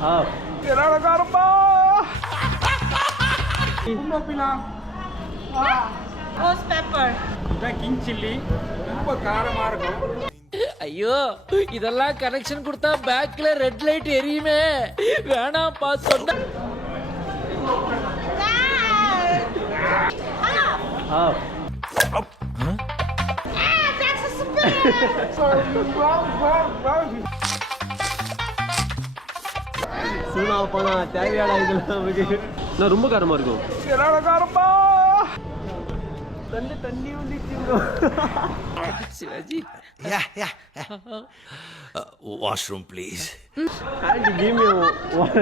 Half. Kenapa karma? Umma bilang. Rose pepper. Ini King Chilli. Umma காரமா இருக்கும். ஐயோ இதெல்லாம் கனெக்ஷன் கொடுத்தா பேக்ல ரெட் லைட் எரியுமே வேணாம்ப்பா சொன்ன Half. That's a spin. சூனா போனா தேவையான இதெல்லாம் நமக்கு நான் ரொம்ப காரமா இருக்கும். Kenapa karma? தண்ணி வந்துச்சு. Sivaji washroom please. And give me one.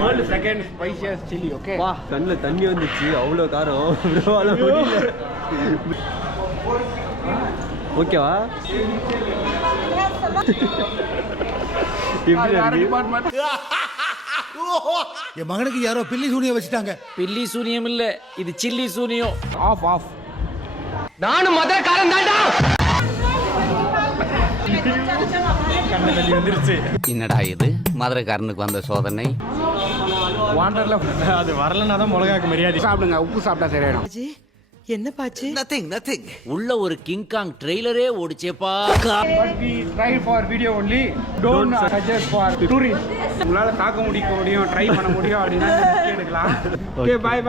World second spiciest chili, okay? வா கண்ணுல தண்ணி வந்துச்சு அவ்வளோ காரம் ப்ரோவால முடியல. ஓகேவா? எப்படி இருக்கு? என் மகனுக்கு யாரோ பில்லி சூனிய வச்சுட்டாங்க. பில்லி சூனியம் இல்ல இது சில்லி சூனியம். Off. நானும் மதுரக்காரன் தான்டா. என்னடா இது மதுரைக்காரனுக்கு வந்த சோதனை. வாண்டர்ல அது வரலன்னா தான் மிளகாக்கு மரியாதை. சாப்பிடுங்க, உப்பு சாப்பிட்டா சரியாயிடும். என்ன பாச்சு? nothing. உள்ள ஒரு கிங் காங் ட்ரெய்லரே ஓடிச்சேப்பா. But we try for video only. Don't suggest for tourists. உங்களால தாக்க முடியும் ட்ரை பண்ண முடியும் அப்படின்னா எடுக்கலாம். Okay, bye.